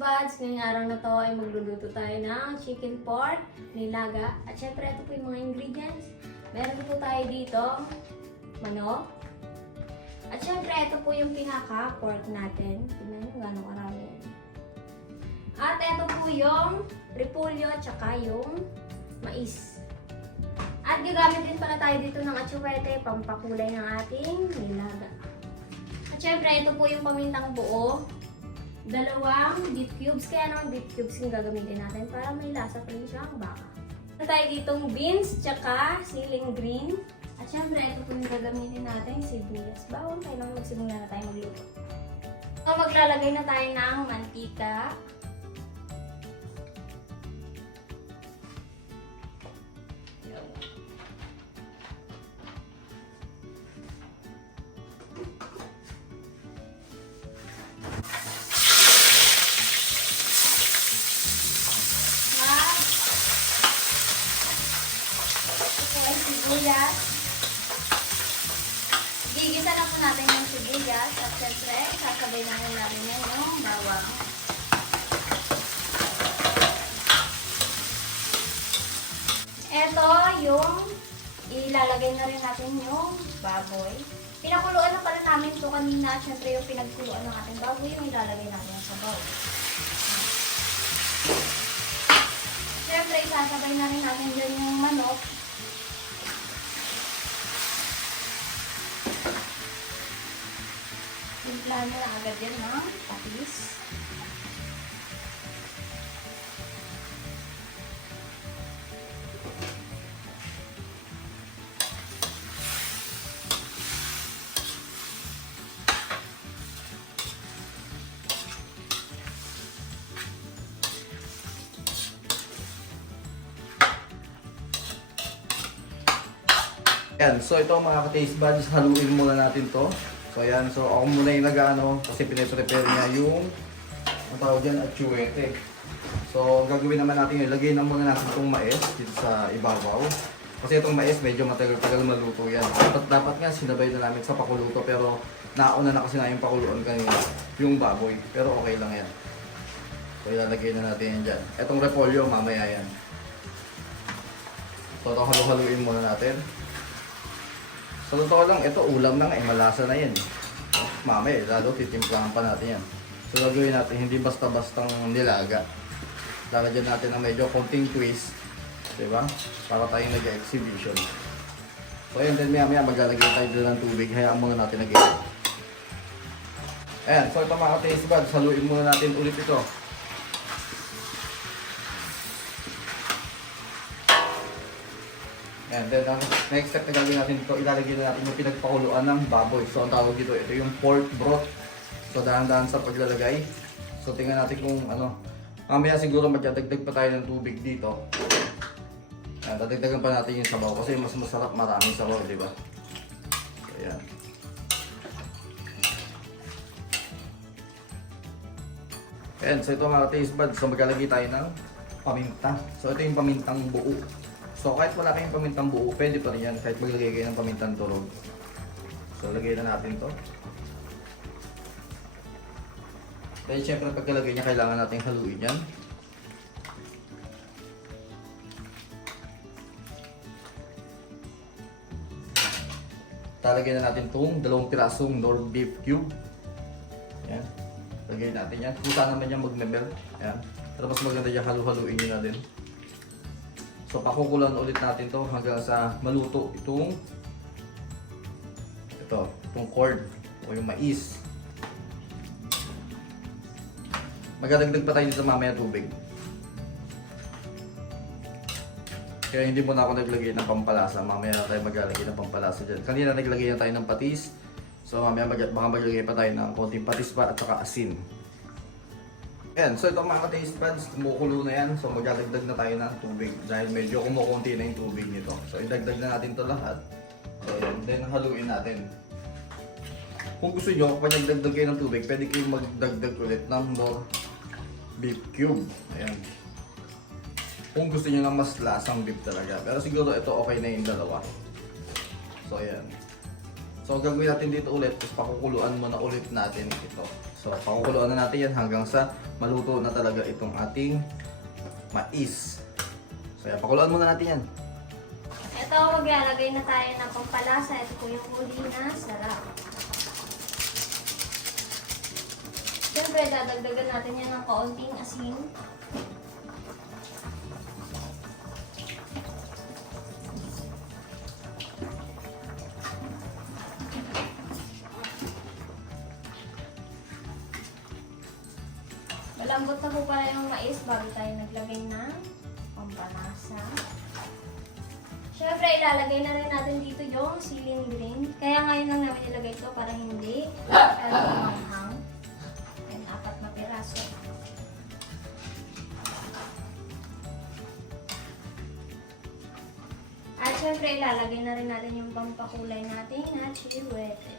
buds, ngayong araw na to ay magluluto tayo ng chicken pork, nilaga. At syempre, ito po yung mga ingredients. Meron po tayo dito, manok. At syempre, ito po yung pinaka-pork natin. Tignan nyo gano'ng karami. At ito po yung repolyo at saka yung mais. At gagamit din pala tayo dito ng atsuwete, pampakulay ng ating nilaga. At syempre, ito po yung pamintang buo. 2 beef cubes, kaya naman beef cubes yung gagamitin natin para may lasa pa rin siyang baka. Ito tayo ditong beans, tsaka siling green. At syempre, ito po yung gagamitin natin, sibuyas. Bawang tayo nang magsimula na tayo magluto. So, maglalagay na tayo ng mantika. Sibuyas. Gigisa na po natin yung sibuyas at syempre, sasabay na natin yan yung bawang. Ito yung ilalagay na rin natin yung baboy. Pinakuluan na pala namin ito kanina. Syempre yung pinagkuluan ng ating baboy yung ilalagay natin sa bowl. Syempre, isasabay na rin natin dyan yung manok. Timplahan mo na agad yan ng patis. Yan, so ito mga ka-taste buds, haluin muna natin to. So yan, so ako muna yung nag-ano kasi pinaprepare niya yung ang tawag dyan, atsuwete. So gagawin naman natin yun, ilagay na muna natin itong mais dito sa ibabaw. Kasi itong mais medyo matagal-tagal maluto yan. Dapat nga sinabay na namin sa pakuluto pero nauna na kasi na yung pakuluan kanina, yung baboy. Pero okay lang yan. So ilalagay na natin yan dyan. Itong repolyo mamaya yan. So ito halu-haluin muna natin. Sa totoo lang, ito ulam na nga, malasa na yan. Mamaya, lalo titimplahan pa natin yan. So gagawin natin, hindi basta-bastang nilaga. Lalagyan natin ng medyo konting twist. Diba? Para tayong nag-exhibition. So yun, then maya maglalagay tayo doon ng tubig. Hayaan muna natin nag-iit. Ayan, so ito mga taste buds, haluin muna natin ulit ito. And then, next step na gagawin natin ito, ilalagay na natin yung pinagpakuluan ng baboy. So, ang tawag dito, ito yung pork broth. So, dahan-dahan sa paglalagay. So, tingnan natin kung ano. Mamaya siguro magdadagdag pa tayo ng tubig dito. Ayan, dadagdagan pa natin yung sabaw kasi mas masarap maraming sabaw, di ba? So, ayan. Ayan, so ito mga taste buds. So, maglalagay tayo ng paminta. So, ito yung pamintang buo. So kahit wala kayong pamintang buo, pwede pa rin yan kahit maglagay kayo ng pamintang turog. So lagay na natin to. Dahil syempre pagkalagay niya, kailangan natin haluin yan. Talagyan na natin itong 2 pirasong nor beef cube. Yan. Lagay natin yan. Kung saan naman yan mag-mebel. Yan. Pero mas maganda dyan, halu-haluin nyo na din. So pakukulan ulit natin to hanggang sa maluto itong corn o yung mais. Magdadagdag pa tayo dito mamaya tubig. Kaya hindi muna ako naglagay ng pampalasa. Mamaya tayo maglalagay ng pampalasa dyan. Kanina naglagay na tayo ng patis. So mamaya baka maglagay pa tayo ng konting patis pa at saka asin. Ayan, so ito mga taste buds, kumukulo na yan. So magdadagdag na tayo ng tubig dahil medyo kumukunti na yung tubig nito. So idagdag na natin ito lahat. So ayan, then haluin natin. Kung gusto nyo, kapag nagdagdag kayo ng tubig, pwede kayong magdagdag ulit ng more beef cube. Ayan. Kung gusto nyo ng mas lasang beef talaga. Pero siguro ito okay na yung dalawa. So ayan. So So, ang gagawin natin dito ulit is pakukuluan muna ulit natin ito. So, pakukuluan na natin yan hanggang sa maluto na talaga itong ating mais. So, yan, pakuluan muna natin yan. Ito, maglalagay na tayo ng pampalasa. Ito po yung huli na sarap. Siyempre, dadagdagan natin yan ng kaunting asin. Malambot na po pala yung mais bago tayo naglagay ng pampalasa. Siyempre, ilalagay na rin natin dito yung siling green. Kaya ngayon lang namin ilagay ito para hindi manghang. Ayan, 4 na piraso. At siyempre, ilalagay na rin natin yung pampakulay natin na chilwete.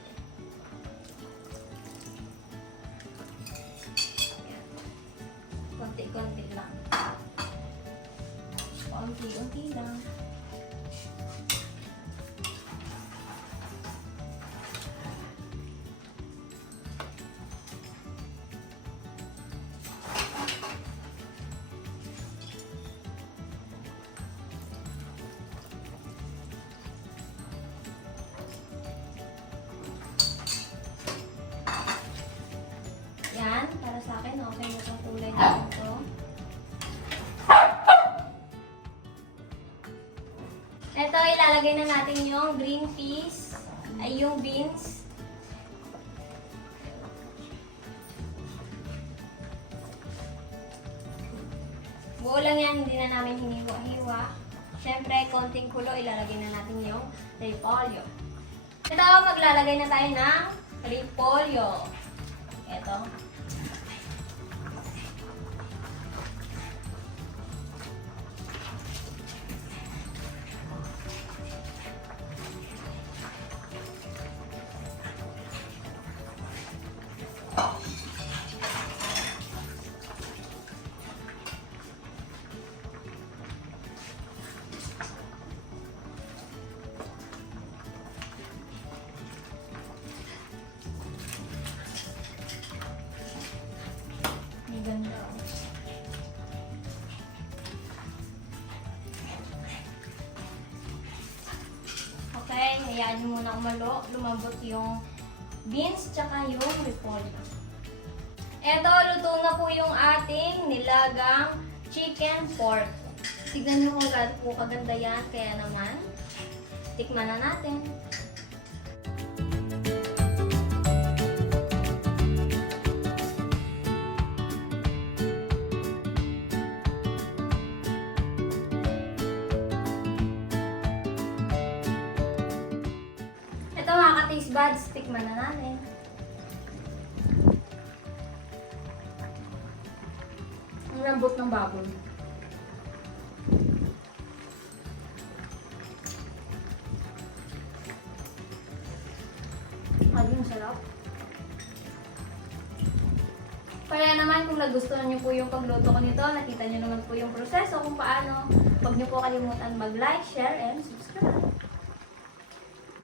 Konti-konti lang. Konti-konti lang. Yan, para sa akin, okay na itong kulay natin ito. Ito, ilalagay na natin yung green peas, ay yung beans. Buo lang yan, hindi na namin hiniwa-hiwa. Siyempre, konting kulo, ilalagay na natin yung repolyo. Ito, maglalagay na tayo ng repolyo. Ito. Ang ganda. Okay, hayaan nyo muna lumambot yung beans tsaka yung repolyo. Eto, luto na po yung ating nilagang chicken pork. Tignan nyo kung gaano po kaganda yan. Kaya naman, tikman na natin. Ito mga ka-taste buds, tikman na natin. Ang lambot ng baboy. Ay, yung sarap. Kaya naman kung nagustuhan niyo po yung pagluto ko nito, nakita niyo naman po yung proseso kung paano. Huwag niyo po kalimutan mag-like, share, and subscribe.